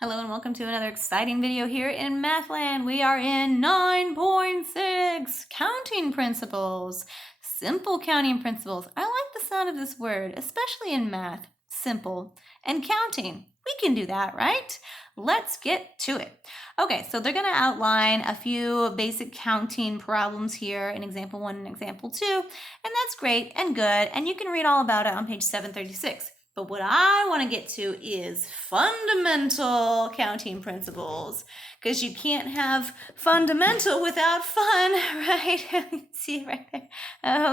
Hello and welcome to another exciting video here in Mathland. We are in 9.6, counting principles, simple counting principles. I like the sound of this word, especially in math, simple, and counting. We can do that, right? Let's get to it. Okay, so they're going to outline a few basic counting problems here in example 1 and example 2, and that's great and good, and you can read all about it on page 736. But what I want to get to is fundamental counting principles, because you can't have fundamental without fun, right? See it right there?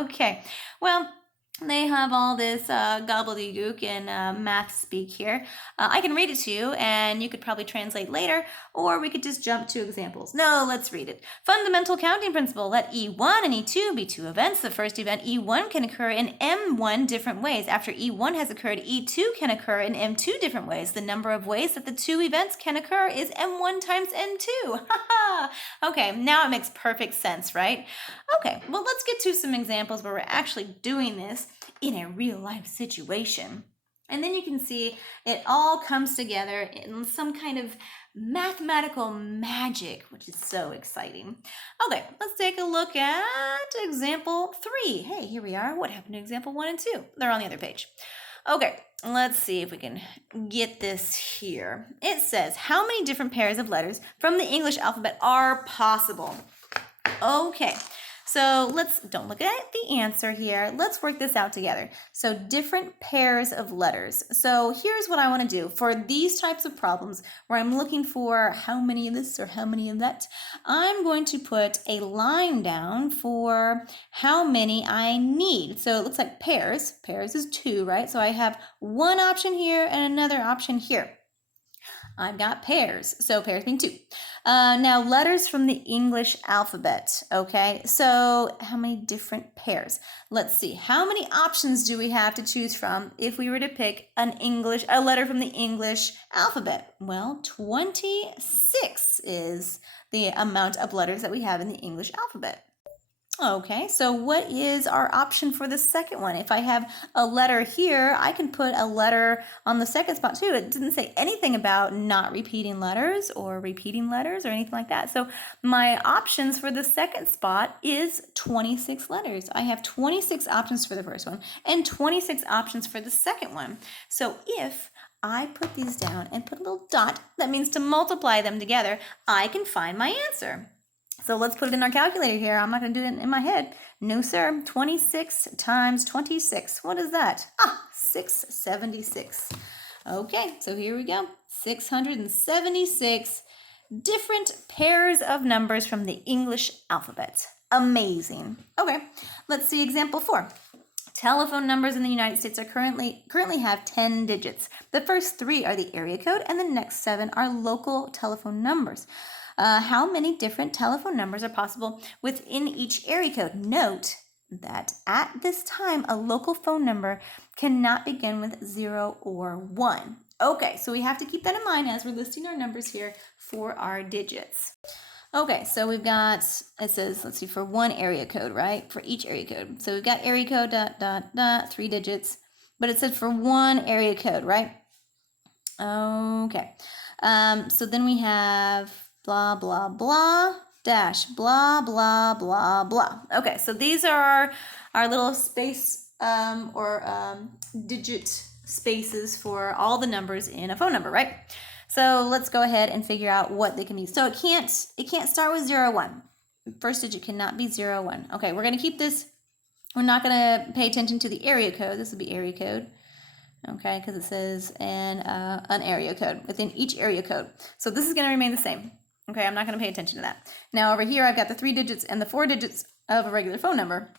Okay. Well, they have all this gobbledygook in math speak here. I can read it to you, and you could probably translate later, or we could just jump to examples. No, let's read it. Fundamental counting principle. Let E1 and E2 be two events. The first event, E1, can occur in M1 different ways. After E1 has occurred, E2 can occur in M2 different ways. The number of ways that the two events can occur is M1 times M2. Okay, now it makes perfect sense, right? Okay, well, let's get to some examples where we're actually doing this in a real life situation. And then you can see it all comes together in some kind of mathematical magic, which is so exciting. Okay, let's take a look at example 3. Hey, here we are. What happened to example 1 and 2? They're on the other page. Okay, let's see if we can get this here. It says, how many different pairs of letters from the English alphabet are possible? Okay. So don't look at the answer here. Let's work this out together. So different pairs of letters. So here's what I want to do. For these types of problems where I'm looking for how many of this or how many of that, I'm going to put a line down for how many I need. So it looks like pairs. Pairs is 2, right? So I have one option here and another option here. I've got pairs, so pairs mean 2. Now, letters from the English alphabet, okay? So how many different pairs? Let's see, how many options do we have to choose from if we were to pick a letter from the English alphabet? Well, 26 is the amount of letters that we have in the English alphabet. Okay, so what is our option for the second one? If I have a letter here, I can put a letter on the second spot too. It didn't say anything about not repeating letters or repeating letters or anything like that. So my options for the second spot is 26 letters. I have 26 options for the first one and 26 options for the second one. So if I put these down and put a little dot, that means to multiply them together, I can find my answer. So let's put it in our calculator here. I'm not going to do it in my head. No, sir. 26 times 26. What is that? 676. Okay, so here we go. 676 different pairs of numbers from the English alphabet. Amazing. Okay, let's see example 4. Telephone numbers in the United States are currently have 10 digits. The first 3 are the area code, and the next 7 are local telephone numbers. How many different telephone numbers are possible within each area code? Note that at this time, a local phone number cannot begin with 0 or 1. Okay, so we have to keep that in mind as we're listing our numbers here for our digits. Okay, so we've got, it says, let's see, for one area code, right? For each area code. So we've got area code, 3 digits, but it said for one area code, right? Okay, so then we have blah, blah, blah, dash, blah, blah, blah, blah. Okay, so these are our little space digit spaces for all the numbers in a phone number, right? So let's go ahead and figure out what they can be. So it can't start with 0 or 1. First digit cannot be 0 or 1. Okay, we're going to keep this. We're not going to pay attention to the area code. This would be area code. Okay, because it says an area code within each area code. So this is going to remain the same. Okay, I'm not going to pay attention to that. Now over here, I've got the 3 digits and the 4 digits of a regular phone number.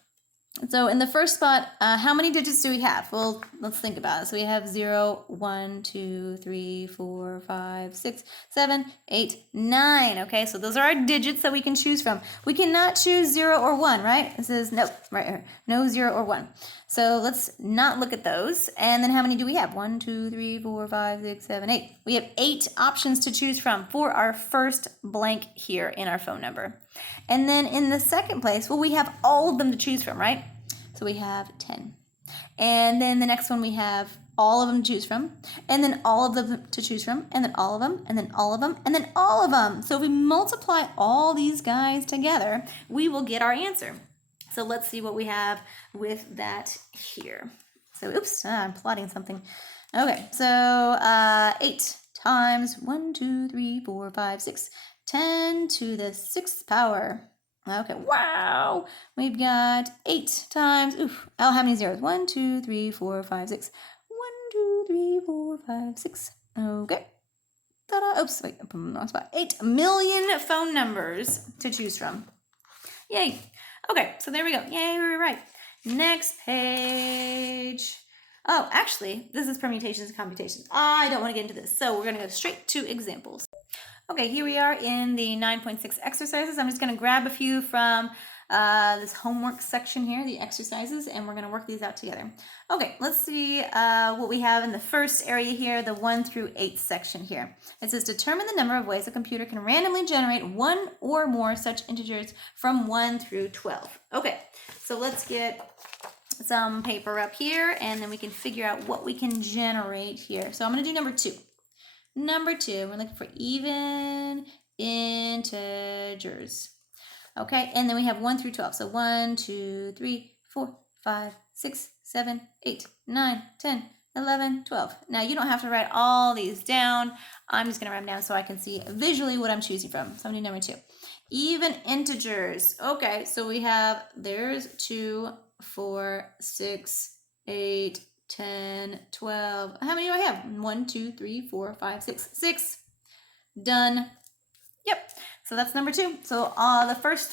So in the first spot, how many digits do we have? Well, let's think about it. So we have 0, 1, 2, 3, 4, 5, 6, 7, 8, 9. Okay, so those are our digits that we can choose from. We cannot choose 0 or 1, right? It says no, right here. No 0 or 1. So let's not look at those. And then how many do we have? 1, 2, 3, 4, 5, 6, 7, 8. We have 8 options to choose from for our first blank here in our phone number. And then in the second place, well, we have all of them to choose from, right? So we have 10. And then the next one we have all of them to choose from, and then all of them to choose from, and then all of them, and then all of them, and then all of them. So if we multiply all these guys together, we will get our answer. So let's see what we have with that here. So, oops, I'm plotting something. Okay, so 8 times 1, 2, 3, 4, 5, 6, 10 to the 6th power. Okay, wow. We've got 8 times, how many zeros? 1, 2, 3, 4, 5, 6. 1, 2, 3, 4, 5, 6. Okay. Ta-da. Oops, wait, wrong spot. 8 million phone numbers to choose from. Yay. Okay, so there we go. Yay, we were right. Next page. Oh, actually, this is permutations and computations. I don't want to get into this, so we're going to go straight to examples. Okay, here we are in the 9.6 exercises. I'm just going to grab a few from this homework section here, the exercises, and we're going to work these out together. Okay, let's see what we have in the first area here, the 1 through 8 section here. It says determine the number of ways a computer can randomly generate one or more such integers from 1 through 12. Okay, so let's get some paper up here, and then we can figure out what we can generate here. So I'm going to do number 2. Number 2, we're looking for even integers. Okay, and then we have 1 through 12. So 1, 2, 3, 4, 5, 6, 7, 8, 9, 10, 11, 12. Now you don't have to write all these down. I'm just going to write them down so I can see visually what I'm choosing from. So I'm doing number 2. Even integers. Okay, so we have, there's 2, 4, 6, 8, 10, 12. How many do I have? 1, 2, 3, 4, 5, 6. 6. Done. Yep. So that's number 2. So the first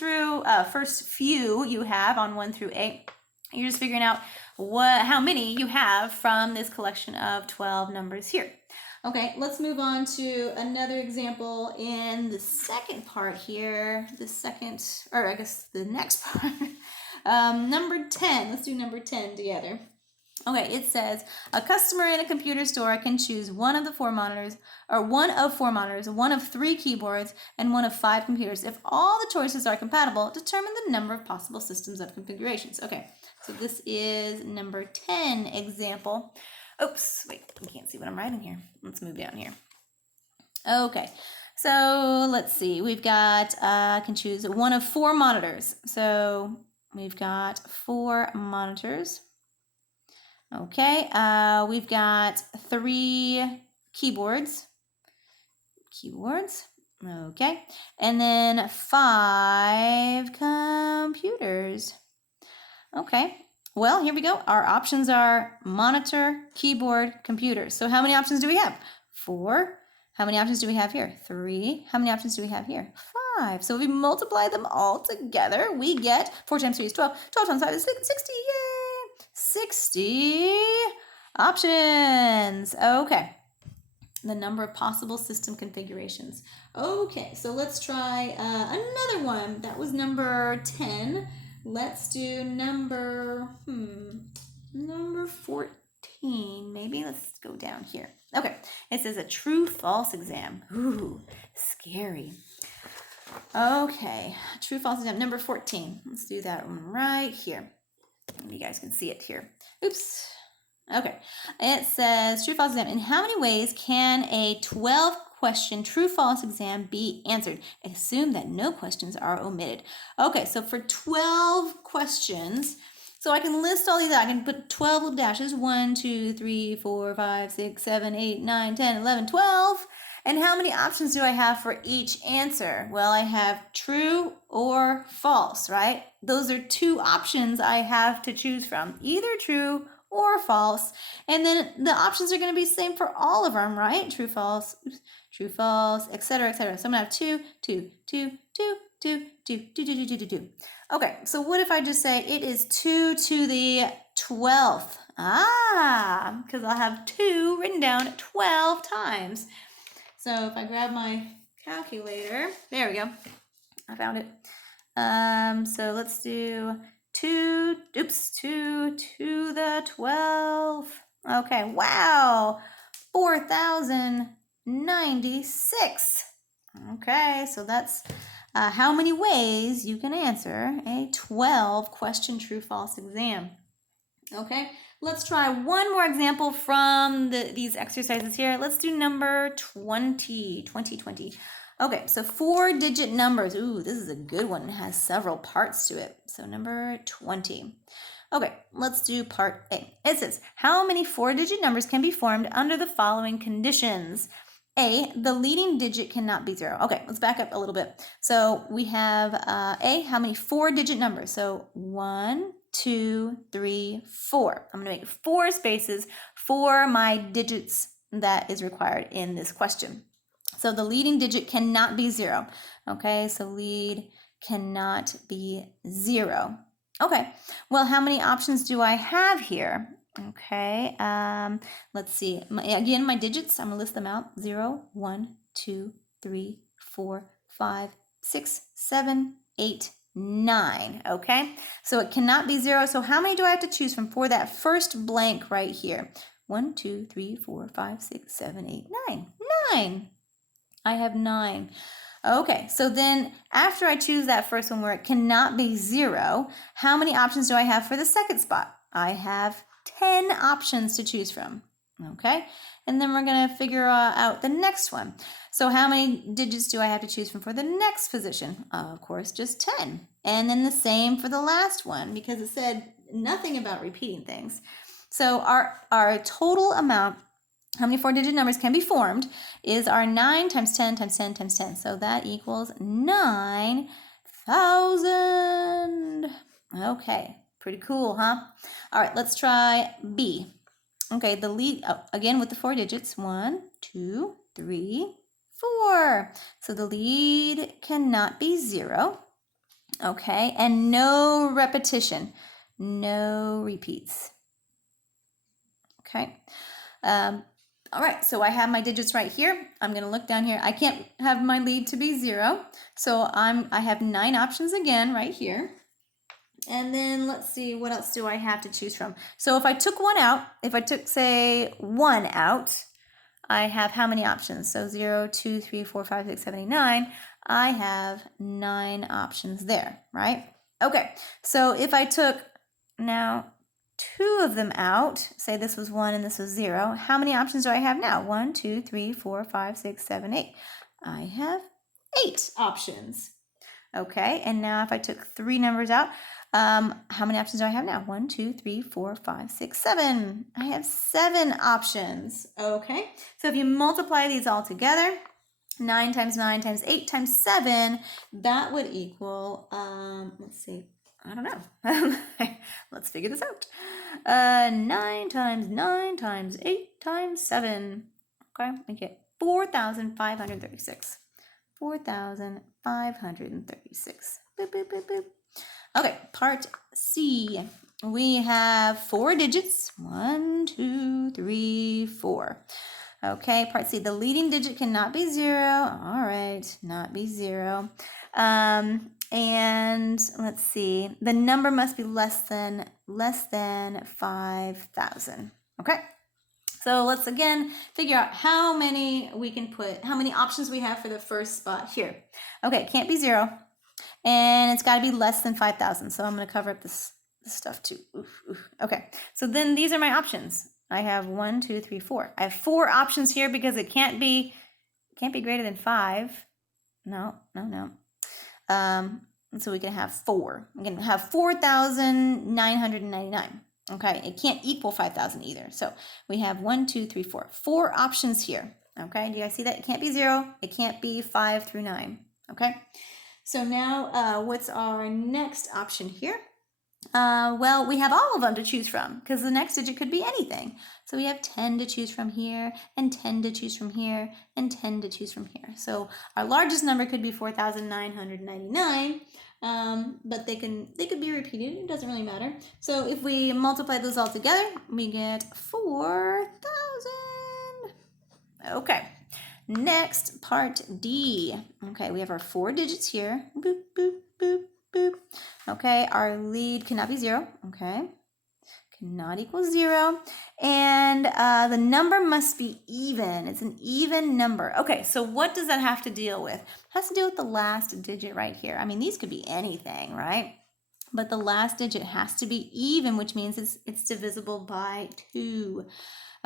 few you have on 1 through 8, you're just figuring out how many you have from this collection of 12 numbers here. Okay, let's move on to another example in the second part here. The next part. Number 10. Let's do number 10 together. Okay, it says a customer in a computer store can choose one of 4 monitors, one of 3 keyboards, and one of 5 computers. If all the choices are compatible, determine the number of possible systems of configurations. Okay, so this is number 10 example. Oops, wait, you can't see what I'm writing here. Let's move down here. Okay, so let's see. We've got, can choose one of 4 monitors. So we've got 4 monitors. Okay, we've got 3 keyboards. Okay, and then 5 computers. Okay, well, here we go. Our options are monitor, keyboard, computer. So how many options do we have? 4. How many options do we have here? 3. How many options do we have here? 5. So if we multiply them all together, we get 4 times 3 is 12. 12 times 5 is 60. Yay! 60 options. Okay. The number of possible system configurations. Okay, so let's try another one. That was number 10. Let's do number 14. Maybe let's go down here. Okay, it says a true-false exam. Ooh, scary. Okay, true-false exam, number 14. Let's do that one right here. You guys can see it here. Oops. Okay. It says true-false exam. In how many ways can a 12-question true-false exam be answered? Assume that no questions are omitted. Okay, so for 12 questions, so I can list all these out. I can put 12 little dashes. 1, 2, 3, 4, 5, 6, 7, 8, 9, 10, 11, 12. And how many options do I have for each answer? Well, I have true or false, right? Those are 2 options I have to choose from, either true or false. And then the options are going to be the same for all of them, right? True, false, etc., etc. So I'm going to have 2, 2, 2, 2, 2, 2, 2, 2, 2, 2, 2. Okay, so what if I just say it is 2 to the 12th? Because I'll have 2 written down 12 times. So if I grab my calculator, there we go. I found it. So let's do 2 to the 12th. Okay, wow, 4,096. Okay, so that's how many ways you can answer a 12-question true-false exam. Okay, Let's try one more example from these exercises here. Let's do number 20. Okay, so 4-digit numbers. Ooh, this is a good one. It has several parts to it. So number 20. Okay, let's do part A. It says, how many 4-digit numbers can be formed under the following conditions? A, the leading digit cannot be 0. Okay, let's back up a little bit. So we have A, how many 4-digit numbers? So 1, 2, 3, 4. I'm going to make 4 spaces for my digits that is required in this question. So the leading digit cannot be 0. Okay, so lead cannot be 0. Okay, well, how many options do I have here? Okay, let's see. Again, my digits, I'm going to list them out. 0, 1, 2, 3, 4, 5, 6, 7, 8, 9. Okay, so it cannot be 0. So how many do I have to choose from for that first blank right here? 1, 2, 3, 4, 5, 6, 7, 8, 9. 9. I have 9. Okay, so then after I choose that first one where it cannot be 0, how many options do I have for the second spot? I have 10 options to choose from. Okay, and then we're going to figure out the next one. So how many digits do I have to choose from for the next position? Of course, just 10. And then the same for the last one because it said nothing about repeating things. So our total amount, how many 4-digit numbers can be formed, is our 9 times 10 times 10 times 10. So that equals 9,000. Okay, pretty cool, huh? All right, let's try B. Okay, the lead, again with the 4 digits, 1, 2, 3, 4. So the lead cannot be 0. Okay, and no repetition, no repeats. Okay. All right, so I have my digits right here. I'm going to look down here. I can't have my lead to be 0, so I have 9 options again right here. And then let's see, what else do I have to choose from? So if I took one out, if I took, say, 1 out, I have how many options? So 0, 2, 3, 4, 5, 6, 7, 8, 9. I have 9 options there, right? Okay, so if I took now 2 of them out, say this was 1 and this was 0, how many options do I have now? 1, 2, 3, 4, 5, 6, 7, 8. I have 8 options. Okay, and now if I took 3 numbers out, how many options do I have now? 1, 2, 3, 4, 5, 6, 7. I have 7 options. Okay, so if you multiply these all together, 9 times 9 times 8 times 7, that would equal, let's see, I don't know. Let's figure this out. 9 times 9 times 8 times 7. Okay, we get 4,536. 4,536. Boop, boop, boop, boop. Okay, part C. We have 4 digits. 1, 2, 3, 4. Okay, part C. The leading digit cannot be 0. All right, not be 0. And let's see. The number must be less than 5,000. Okay. So let's again figure out how many we can put, how many options we have for the first spot here. Okay, it can't be 0. And it's got to be less than 5,000. So I'm going to cover up this stuff too. Oof, oof. Okay, so then these are my options. I have 1, 2, 3, 4. I have 4 options here because it can't be greater than 5. No. So we can have 4. We can have 4,999. Okay, it can't equal 5,000 either. So we have 1, 2, 3, 4. 4 options here. Okay, do you guys see that? It can't be 0. It can't be 5 through 9. Okay, so now what's our next option here? Well, we have all of them to choose from because the next digit could be anything. So we have 10 to choose from here, and 10 to choose from here, and 10 to choose from here. So our largest number could be 4,999, but they could be repeated. It doesn't really matter. So if we multiply those all together, we get 4,000. Okay. Next, part D. Okay, we have our 4 digits here. Boop, boop, boop, boop. Okay, our lead cannot be 0. Okay, cannot equal 0. And the number must be even. It's an even number. Okay, so what does that have to deal with? It has to deal with the last digit right here. I mean, these could be anything, right? but the last digit has to be even, which means it's divisible by 2.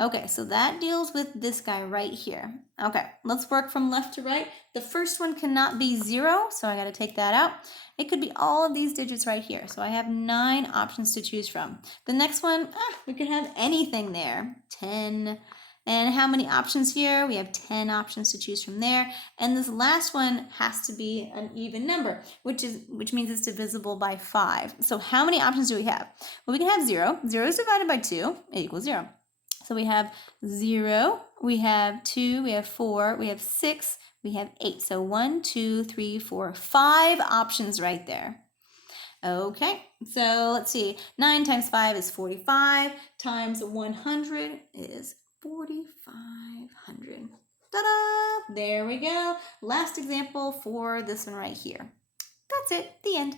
Okay, so that deals with this guy right here. Okay, let's work from left to right. The first one cannot be 0, so I got to take that out. It could be all of these digits right here, so I have 9 options to choose from. The next one, we could have anything there, 10. And how many options here? We have 10 options to choose from there. And this last one has to be an even number, which means it's divisible by 5. So how many options do we have? Well, we can have 0. 0 is divided by 2. It equals 0. So we have 0, we have 2, we have 4, we have 6, we have 8. So 1, 2, 3, 4, 5 options right there. Okay, so let's see. 9 times 5 is 45, times 100 is 4,500. Ta-da! There we go. Last example for this one right here. That's it, the end.